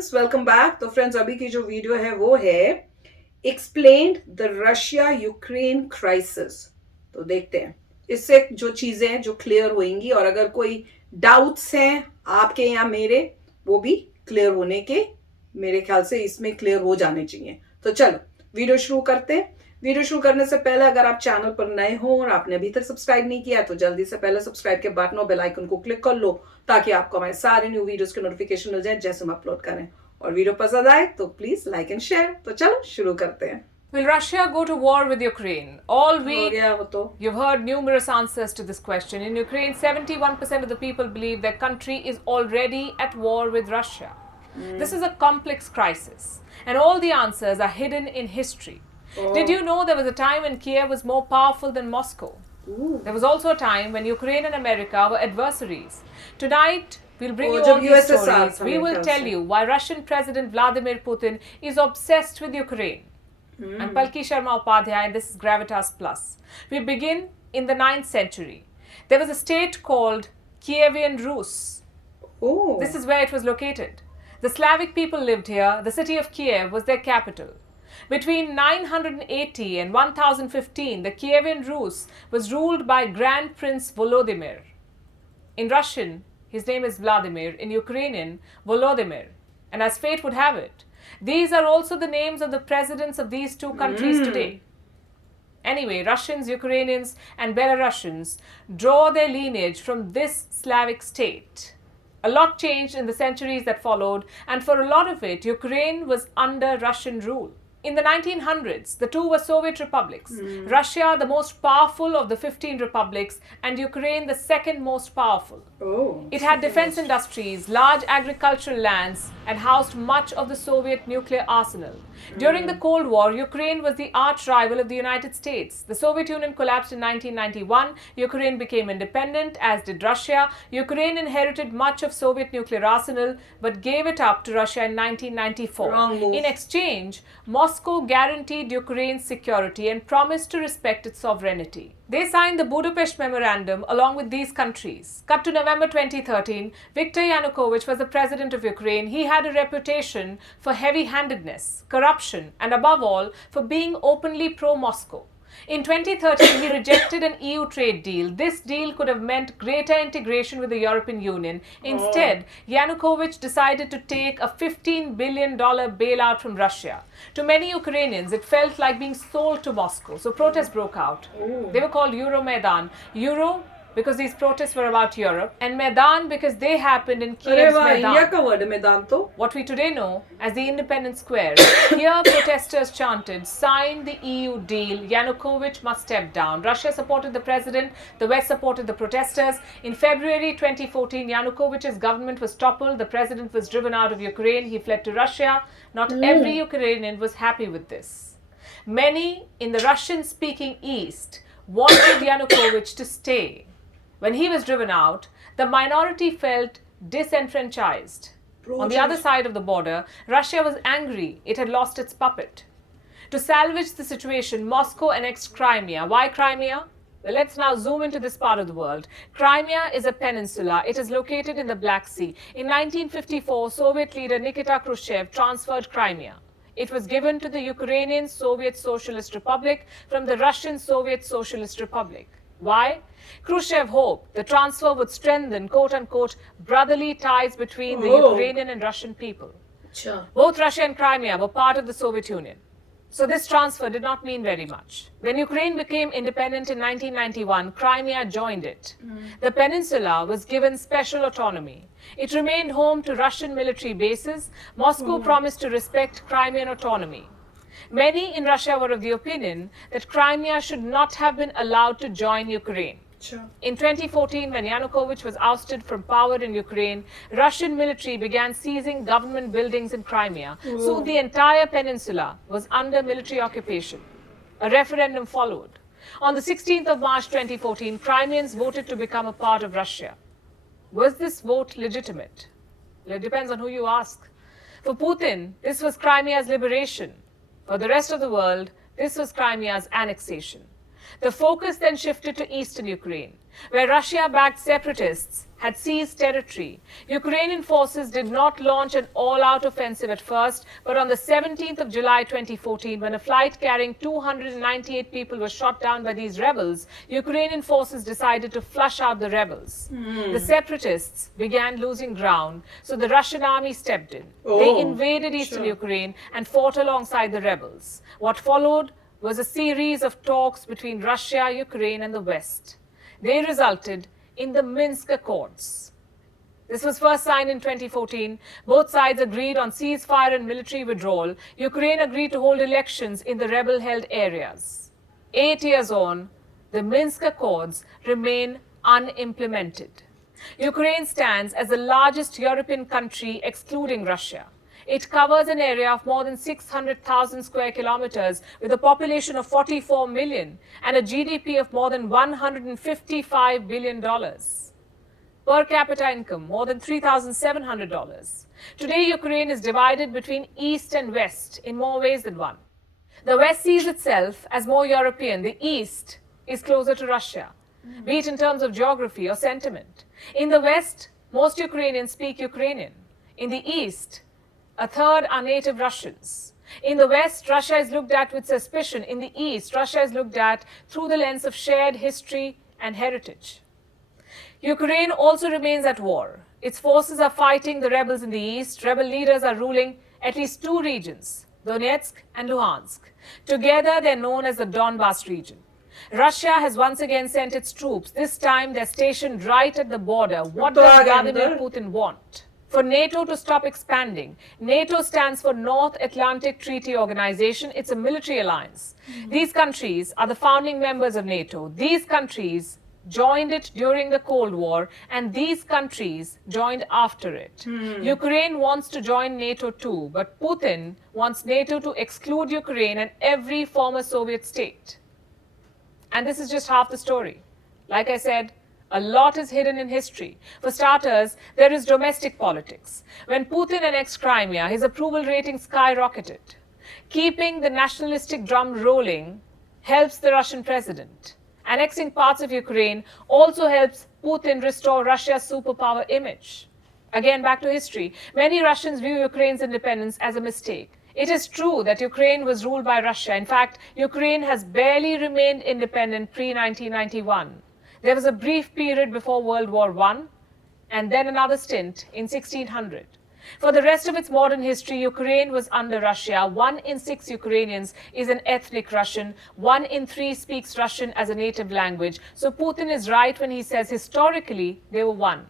Friends, welcome back. तो friends, अभी की जो वीडियो है वो है explained the Russia Ukraine crisis. तो देखते हैं इससे जो चीजें जो क्लियर होंगी, और अगर कोई डाउट्स हैं आपके या मेरे, वो भी क्लियर होने के, मेरे ख्याल से इसमें क्लियर हो जाने चाहिए। तो चलो वीडियो शुरू करते हैं। वीडियो शुरू करने से पहले अगर आप चैनल पर नए हो और आपने अभी तक सब्सक्राइब नहीं किया तो जल्दी से पहले सब्सक्राइब के बटन और बेल आइकन को क्लिक कर लो, ताकि आपको हमारे सारे न्यू वीडियोस के नोटिफिकेशन मिल जाए जैसे हम अपलोड करें। और वीडियो पसंद आए तो प्लीज लाइक एंड शेयर। तो चलो शुरू करते हैं। Will Russia go to war with Ukraine? All हो week, गया वो तो। you've heard numerous answers to this question. In Ukraine, 71% of the people believe their country is already at war with Russia. This is a complex crisis, and all the answers are hidden in history. Did you know there was a time when Kiev was more powerful than Moscow? There was also a time when Ukraine and America were adversaries. Tonight, we'll bring you all these stories. We will tell you why Russian President Vladimir Putin is obsessed with Ukraine. I'm Palki Sharma Upadhyay, and this is Gravitas Plus. We begin in the 9th century. There was a state called Kievian Rus. This is where it was located. The Slavic people lived here. The city of Kiev was their capital. Between 980 and 1015, the Kievian Rus was ruled by Grand Prince Volodymyr. In Russian, his name is Vladimir. In Ukrainian, Volodymyr. And as fate would have it, these are also the names of the presidents of these two countries today. Anyway, Russians, Ukrainians, and Belarusians draw their lineage from this Slavic state. A lot changed in the centuries that followed, and for a lot of it, Ukraine was under Russian rule. In the 1900s, the two were Soviet republics. Russia, the most powerful of the 15 republics, and Ukraine, the second most powerful. It had defense industries, large agricultural lands, and housed much of the Soviet nuclear arsenal. During the Cold War, Ukraine was the arch rival of the United States. The Soviet Union collapsed in 1991. Ukraine became independent, as did Russia. Ukraine inherited much of Soviet nuclear arsenal, but gave it up to Russia in 1994. In exchange, Moscow guaranteed Ukraine's security and promised to respect its sovereignty. They signed the Budapest Memorandum along with these countries. Cut to November 2013, Viktor Yanukovych was the president of Ukraine. He had a reputation for heavy-handedness, corruption, and above all, for being openly pro-Moscow. In 2013, he rejected an EU trade deal. This deal could have meant greater integration with the European Union. Instead, Yanukovych decided to take a $15 billion bailout from Russia. To many Ukrainians, it felt like being sold to Moscow. So protests broke out. They were called Euromaidan. Euro because these protests were about Europe, and Maidan because they happened in Kiev's Maidan. What we today know as the Independence Square. Here, protesters chanted, "Sign the EU deal, Yanukovych must step down." Russia supported the president, the West supported the protesters. In February 2014, Yanukovych's government was toppled, the president was driven out of Ukraine, he fled to Russia. Not every Ukrainian was happy with this. Many in the Russian-speaking East wanted Yanukovych to stay. When he was driven out, the minority felt disenfranchised. On the other side of the border, Russia was angry it had lost its puppet. To salvage the situation, Moscow annexed Crimea. Why Crimea? Well, let's now zoom into this part of the world. Crimea is a peninsula. It is located in the Black Sea. In 1954, Soviet leader Nikita Khrushchev transferred Crimea. It was given to the Ukrainian Soviet Socialist Republic from the Russian Soviet Socialist Republic. Why? Khrushchev hoped the transfer would strengthen, quote-unquote, brotherly ties between the Ukrainian and Russian people. Both Russia and Crimea were part of the Soviet Union. So this transfer did not mean very much. When Ukraine became independent in 1991, Crimea joined it. The peninsula was given special autonomy. It remained home to Russian military bases. Moscow promised to respect Crimean autonomy. Many in Russia were of the opinion that Crimea should not have been allowed to join Ukraine. In 2014, when Yanukovych was ousted from power in Ukraine, Russian military began seizing government buildings in Crimea. Soon the entire peninsula was under military occupation. A referendum followed. On the 16th of March 2014, Crimeans voted to become a part of Russia. Was this vote legitimate? Well, it depends on who you ask. For Putin, this was Crimea's liberation. For the rest of the world, this was Crimea's annexation. The focus then shifted to eastern Ukraine, where Russia-backed separatists had seized territory. Ukrainian forces did not launch an all-out offensive at first, but on the 17th of July 2014, when a flight carrying 298 people was shot down by these rebels, Ukrainian forces decided to flush out the rebels. The separatists began losing ground, so the Russian army stepped in. They invaded eastern Ukraine and fought alongside the rebels. What followed was a series of talks between Russia, Ukraine, and the West. They resulted in the Minsk Accords. This was first signed in 2014. Both sides agreed on ceasefire and military withdrawal. Ukraine agreed to hold elections in the rebel-held areas. 8 years on, the Minsk Accords remain unimplemented. Ukraine stands as the largest European country excluding Russia. It covers an area of more than 600,000 square kilometers with a population of 44 million and a GDP of more than $155 billion. Per capita income, more than $3,700. Today, Ukraine is divided between East and West in more ways than one. The West sees itself as more European. The East is closer to Russia, be it in terms of geography or sentiment. In the West, most Ukrainians speak Ukrainian. In the East, a third are native Russians. In the West, Russia is looked at with suspicion. In the East, Russia is looked at through the lens of shared history and heritage. Ukraine also remains at war. Its forces are fighting the rebels in the East. Rebel leaders are ruling at least two regions, Donetsk and Luhansk. Together, they're known as the Donbas region. Russia has once again sent its troops. This time, they're stationed right at the border. What does Vladimir Putin want? For NATO to stop expanding. NATO stands for North Atlantic Treaty Organization. It's a military alliance. These countries are the founding members of NATO. These countries joined it during the Cold War, and these countries joined after it. Ukraine wants to join NATO too, but Putin wants NATO to exclude Ukraine and every former Soviet state. And this is just half the story. Like I said, a lot is hidden in history. For starters, there is domestic politics. When Putin annexed Crimea, his approval rating skyrocketed. Keeping the nationalistic drum rolling helps the Russian president. Annexing parts of Ukraine also helps Putin restore Russia's superpower image. Again, back to history. Many Russians view Ukraine's independence as a mistake. It is true that Ukraine was ruled by Russia. In fact, Ukraine has barely remained independent pre-1991. There was a brief period before World War I, and then another stint in 1600. For the rest of its modern history, Ukraine was under Russia. 1 in 6 Ukrainians is an ethnic Russian. 1 in 3 speaks Russian as a native language. So Putin is right when he says historically they were one.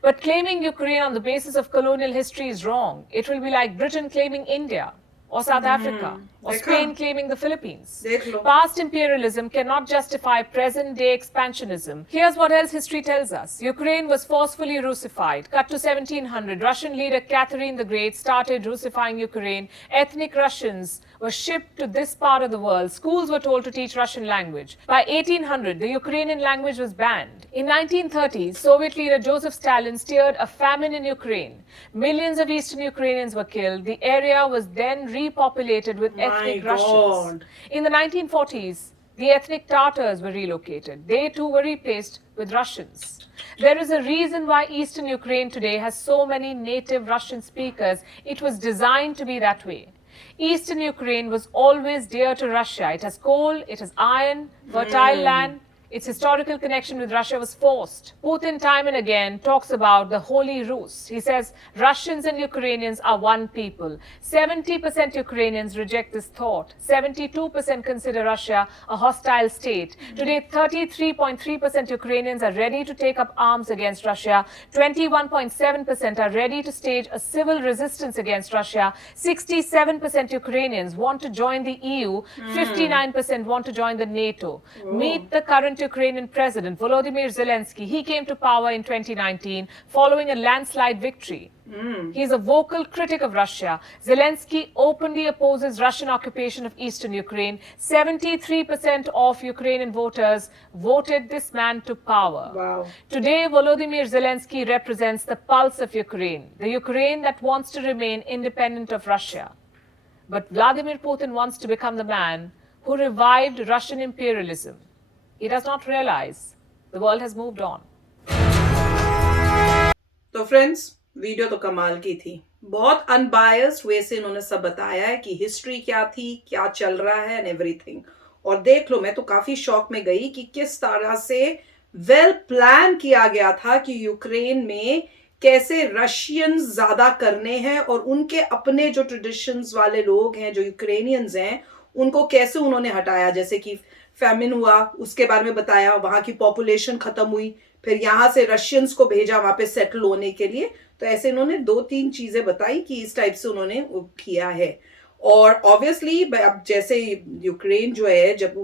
But claiming Ukraine on the basis of colonial history is wrong. It will be like Britain claiming India, or South Africa, or Spain claiming the Philippines. Past imperialism cannot justify present-day expansionism. Here's what else history tells us. Ukraine was forcefully Russified. Cut to 1700, Russian leader Catherine the Great started Russifying Ukraine. Ethnic Russians were shipped to this part of the world. Schools were told to teach Russian language. By 1800, the Ukrainian language was banned. In 1930s, Soviet leader Joseph Stalin steered a famine in Ukraine. Millions of Eastern Ukrainians were killed. The area was then repopulated with ethnic Russians. In the 1940s, the ethnic Tatars were relocated. They too were replaced with Russians. There is a reason why Eastern Ukraine today has so many native Russian speakers. It was designed to be that way. Eastern Ukraine was always dear to Russia. It has coal, it has iron, fertile land. Its historical connection with Russia was forced. Putin time and again talks about the Holy Rus. He says Russians and Ukrainians are one people. 70% Ukrainians reject this thought. 72% consider Russia a hostile state. Today, 33.3% Ukrainians are ready to take up arms against Russia. 21.7% are ready to stage a civil resistance against Russia. 67% Ukrainians want to join the EU. 59% want to join the NATO. Meet the current Ukrainian President Volodymyr Zelensky. He came to power in 2019 following a landslide victory. He is a vocal critic of Russia. Zelensky openly opposes Russian occupation of eastern Ukraine. 73% of Ukrainian voters voted this man to power. Wow. Today, Volodymyr Zelensky represents the pulse of Ukraine, the Ukraine that wants to remain independent of Russia. But Vladimir Putin wants to become the man who revived Russian imperialism. He does not realize the world has moved on. तो friends, video तो कमाल की थी। बहुत unbiased वे से इन्होंने सब बताया है कि हिस्ट्री क्या थी, क्या चल रहा है एंड एवरीथिंग। और देख लो, मैं तो काफी शॉक में गई कि किस तरह से वेल प्लान किया गया था कि यूक्रेन में कैसे रशियंस ज्यादा करने हैं और उनके अपने जो ट्रेडिशंस वाले लोग हैं, जो यूक्रेनियंस हैं, उनको कैसे उन्होंने हटाया। जैसे कि फैमिन हुआ, उसके बारे में बताया, वहां की पॉपुलेशन खत्म हुई, फिर यहां से रशियंस को भेजा वहां पे सेटल होने के लिए। तो ऐसे इन्होंने 2-3 चीजें बताई कि इस टाइप से उन्होंने किया है। और ऑब्वियसली अब जैसे यूक्रेन जो है, जब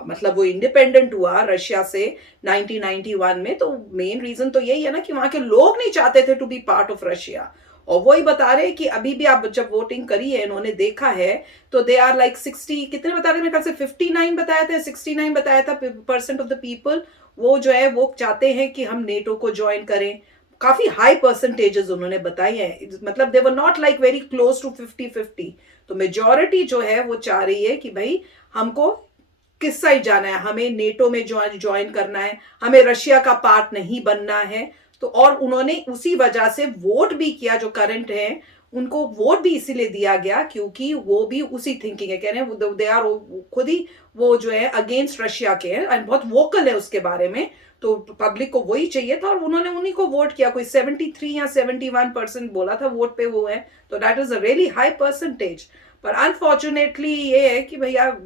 मतलब वो इंडिपेंडेंट हुआ रशिया से 1991 में, तो मेन रीजन तो यही है ना कि वहां के लोग नहीं चाहते थे to be part of Russia. और वही बता रहे हैं कि अभी भी आप जब वोटिंग करी है, इन्होंने देखा है, तो दे आर लाइक 60, कितने बता रहे हैं, मेरे ख्याल से 59 बताया था, 69 बताया था परसेंट ऑफ द पीपल, वो जो है वो चाहते हैं कि हम नेटो को ज्वाइन करें। काफी हाई परसेंटेजेस उन्होंने बताई है, मतलब they were not like very close to 50-50। तो मेजोरिटी जो है वो चाह रही है कि भाई हमको किस साइड जाना है, हमें नेटो में ज्वाइन करना है, हमें रशिया का पार्ट नहीं बनना है। तो और उन्होंने उसी वजह से वोट भी किया, जो करंट है उनको वोट भी इसीलिए दिया गया क्योंकि वो भी उसी थिंकिंग है, कह रहे हैं दे आर खुद ही वो जो है अगेंस्ट रशिया के हैं एंड बहुत वोकल है उसके बारे में। तो पब्लिक को वही चाहिए था और उन्होंने उन्हीं को वोट किया। कोई 73 या 71% बोला था वोट पे वो है, तो that is a really high percentage. पर अनफॉर्चुनेटली ये है कि भैया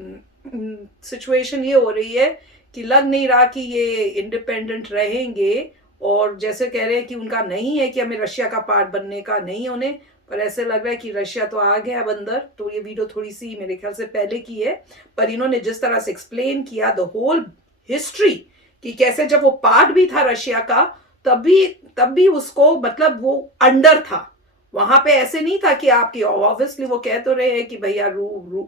सिचुएशन ये हो रही है कि लग नहीं रहा कि ये इंडिपेंडेंट रहेंगे। और जैसे कह रहे हैं कि उनका नहीं है कि हमें रशिया का पार्ट बनने का नहीं होने, पर ऐसे लग रहा है कि रशिया तो आ गया अब अंदर। तो ये वीडियो थोड़ी सी मेरे ख्याल से पहले की है, पर इन्होंने जिस तरह से एक्सप्लेन किया द होल हिस्ट्री कि कैसे जब वो पार्ट भी था रशिया का, तब भी उसको मतलब वो अंडर था, वहां पे ऐसे नहीं था कि आपकी, ऑब्वियसली वो कह तो रहे हैं कि भैया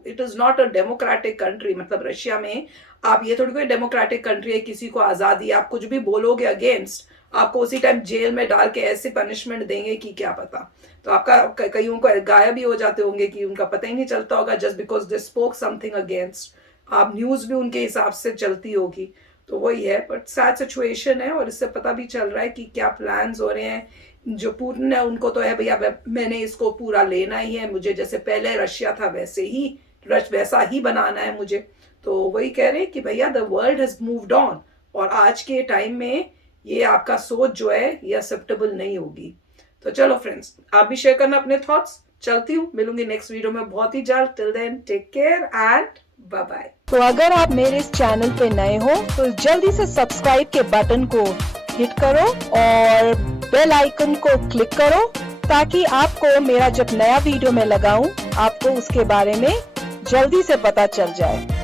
it is not a democratic country. मतलब रशिया में आप ये थोड़ी कोई डेमोक्रेटिक कंट्री है, किसी को आजादी, आप कुछ भी बोलोगे अगेंस्ट, आपको उसी टाइम जेल में डाल के ऐसे पनिशमेंट देंगे कि क्या पता। तो आपका कईयों को गायब भी हो जाते होंगे कि उनका पता ही नहीं चलता होगा, just because they spoke something against. आप न्यूज भी उनके हिसाब से चलती होगी। तो वही है, बट सैड सिचुएशन है। और इससे पता भी चल रहा है कि क्या प्लान्स हो रहे हैं। जो पुतिन है उनको तो है भैया मैंने इसको पूरा लेना ही है, मुझे जैसे पहले रशिया था वैसा ही बनाना है मुझे। तो वही कह रहे हैं कि भैया the world has moved on, और आज के टाइम में ये आपका सोच जो है ये एक्सेप्टेबल नहीं होगी। तो चलो फ्रेंड्स, आप भी शेयर करना अपने थॉट्स। चलती हूँ, मिलूंगी नेक्स्ट वीडियो में बहुत ही जल्द। Till then take care and bye bye. तो अगर आप मेरे इस चैनल पे नए हो तो जल्दी से सब्सक्राइब के बटन को हिट करो और बेल आइकन को क्लिक करो, ताकि आपको मेरा जब नया वीडियो मैं लगाऊं आपको उसके बारे में जल्दी से पता चल जाए।